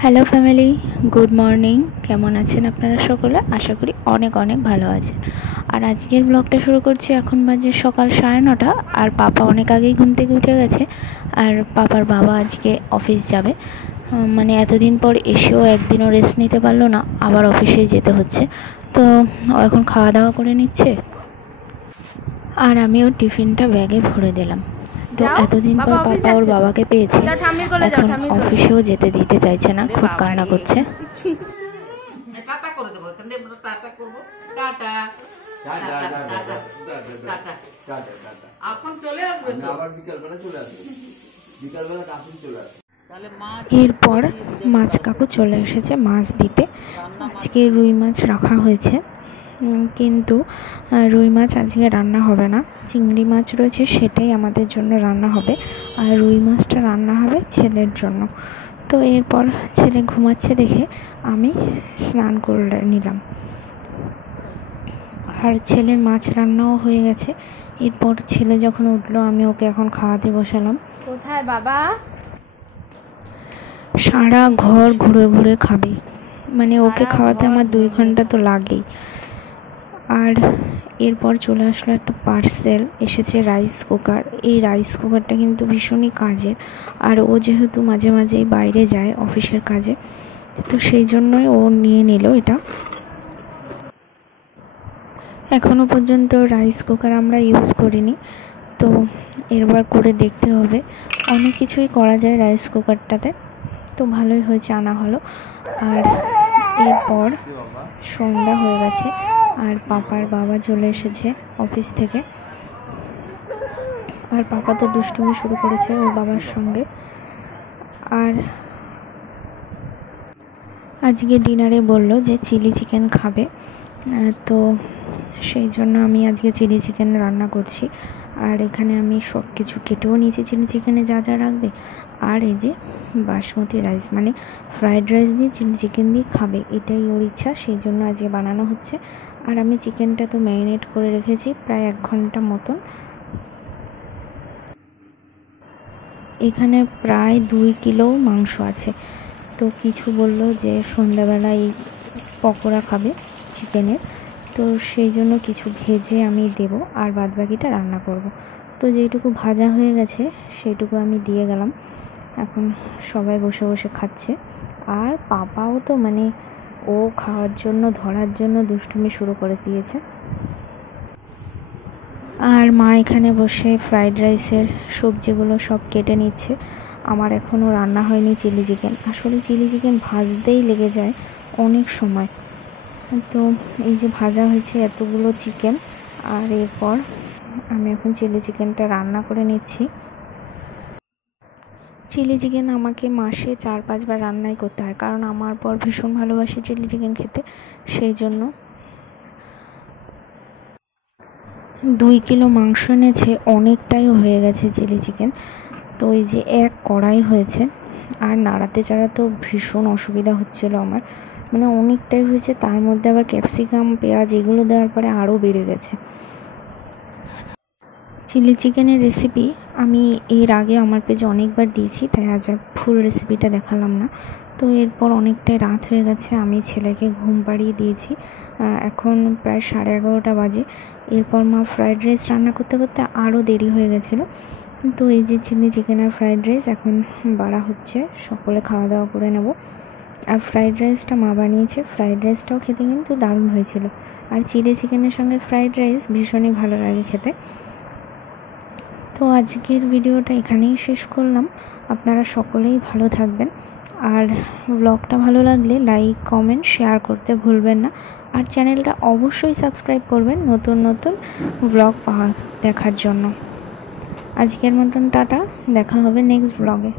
Hello family, good morning. কেমন আছেন আপনারা সকলে? আশা করি অনেক অনেক ভালো আছেন। আর আজকের ব্লগটা শুরু করছি, এখন বাজে সকাল 9:30। আর পাপা অনেক আগেই ঘুম থেকে উঠে গেছে। আর পাপার বাবা আজকে অফিস যাবে, মানে এতদিন পর এসেও একদিনও রেস্ট নিতে পারলো না, আবার অফিসে যেতে হচ্ছে। তো এখন খাওয়া দাওয়া করে নিচ্ছে, আর আমিও টিফিনটা ব্যাগে ভরে দিলাম। তো এতদিন পর পাপা ওর বাবাকে পেয়েছে, এখন অফিসেও যেতে দিতে চাইছে না, খুব কান্না করছে। এরপর মাছ কাকু চলে এসেছে মাছ দিতে। আজকে রুই মাছ রাখা হয়েছে, কিন্তু রুই মাছ আজকে রান্না হবে না। চিংড়ি মাছ রয়েছে, সেটাই আমাদের জন্য রান্না হবে, আর রুই মাছটা রান্না হবে ছেলের জন্য। তো এরপর ছেলে ঘুমাচ্ছে দেখে আমি স্নান করে নিলাম, আর ছেলের মাছ রান্নাও হয়ে গেছে। এরপর ছেলে যখন উঠলো, আমি ওকে এখন খাওয়াতে বসালাম। কোথায় বাবা? সারা ঘর ঘুরে ঘুরে খাবে, মানে ওকে খাওয়াতে আমার 2 ঘন্টা তো লাগেই। আর এরপর চলে আসলো একটা পার্সেল, এসেছে রাইস কুকার। এই রাইস কুকারটা কিন্তু ভীষণই কাজের, আর ও যেহেতু মাঝে মাঝেই বাইরে যায় অফিসের কাজে, তো সেই জন্যই ও নিয়ে নিল এটা। এখনও পর্যন্ত রাইস কুকার আমরা ইউজ করিনি, তো এরবার করে দেখতে হবে। অনেক কিছুই করা যায় রাইস কুকারটাতে, তো ভালোই হয়েছে আনা হলো। আর এরপর সন্ধ্যা হয়ে গেছে, আর পাপার বাবা চলে এসেছে অফিস থেকে। আর পাপা তো দুষ্টুমি শুরু করেছে ওর বাবার সঙ্গে। আর আজকে ডিনারে বলল যে চিলি চিকেন খাবে, তো সেই জন্য আমি আজকে চিলি চিকেন রান্না করছি। আর এখানে আমি সব কিছু কেটেও নিয়েছি চিলি চিকেনে যা যা রাখবে। আর এই যে বাসমতি রাইস, মানে ফ্রায়েড রাইস দিয়ে চিলি চিকেন দিয়ে খাবে, এটাই ওর ইচ্ছা, সেই জন্য আজকে বানানো হচ্ছে। আর আমি চিকেনটা তো ম্যারিনেট করে রেখেছি প্রায় 1 ঘন্টা মতন। এখানে প্রায় 2 কিলো মাংস আছে। তো কিছু বলল যে সন্ধ্যাবেলায় পকোড়া খাবে চিকেনের, তো সেই জন্য কিছু ভেজে আমি দেব, আর বাদবাকিটা রান্না করব। তো যেইটুকু ভাজা হয়ে গেছে সেইটুকু আমি দিয়ে গেলাম। এখন সবাই বসে বসে খাচ্ছে, আর পাপাও তো মানে ও খাওয়ার জন্য ধরার জন্য দুষ্টুমি শুরু করে দিয়েছে। আর মা এখানে বসে ফ্রাইড রাইসের সবজিগুলো সব কেটে নিচ্ছে। আমার এখনও রান্না হয়নি চিলি চিকেন। আসলে চিলি চিকেন ভাজতেই লেগে যায় অনেক সময়। তো এই যে ভাজা হয়েছে এতগুলো চিকেন, আর এরপর আমি এখন চিলি চিকেনটা রান্না করে নিচ্ছি। চিলি চিকেন আমাকে মাসে 4-5 বার রান্নাই করতে হয়, কারণ আমার বর ভীষণ ভালোবাসে চিলি চিকেন খেতে, সেই জন্য। 2 কিলো মাংস এনেছে, অনেকটাই হয়ে গেছে চিলি চিকেন। তো এই যে 1 কড়াই হয়েছে, আর নাড়াতে চাড়াতেও ভীষণ অসুবিধা হচ্ছিল আমার, মানে অনেকটাই হয়েছে। তার মধ্যে আবার ক্যাপসিকাম, পেঁয়াজ এগুলো দেওয়ার পরে আরও বেড়ে গেছে। চিলি চিকেনের রেসিপি আমি এর আগে আমার পেজে অনেকবার দিয়েছি, তাই আজ ফুল রেসিপিটা দেখালাম না। তো এরপর অনেকটাই রাত হয়ে গেছে, আমি ছেলেকে ঘুম পাড়িয়ে দিয়েছি। এখন প্রায় 11:30 বাজে। এরপর মা ফ্রায়েড রাইস রান্না করতে করতে আরও দেরি হয়ে গেছিলো। তো এই যে চিলি চিকেন আর ফ্রায়েড রাইস এখন বাড়া হচ্ছে, সকলে খাওয়া দাওয়া করে নেব। আর ফ্রায়েড রাইসটা মা বানিয়েছে, ফ্রায়েড রাইসটাও খেতে কিন্তু দারুণ হয়েছিল। আর চিলি চিকেনের সঙ্গে ফ্রায়েড রাইস ভীষণই ভালো লাগে খেতে। তো আজকের ভিডিওটা এখানেই শেষ করলাম। আপনারা সকলেই ভালো থাকবেন, আর ব্লগটা ভালো লাগলে লাইক, কমেন্ট, শেয়ার করতে ভুলবেন না। আর চ্যানেলটা অবশ্যই সাবস্ক্রাইব করবেন নতুন নতুন ব্লগ দেখার জন্য। আজকের মতন টাটা, দেখা হবে নেক্সট ব্লগে।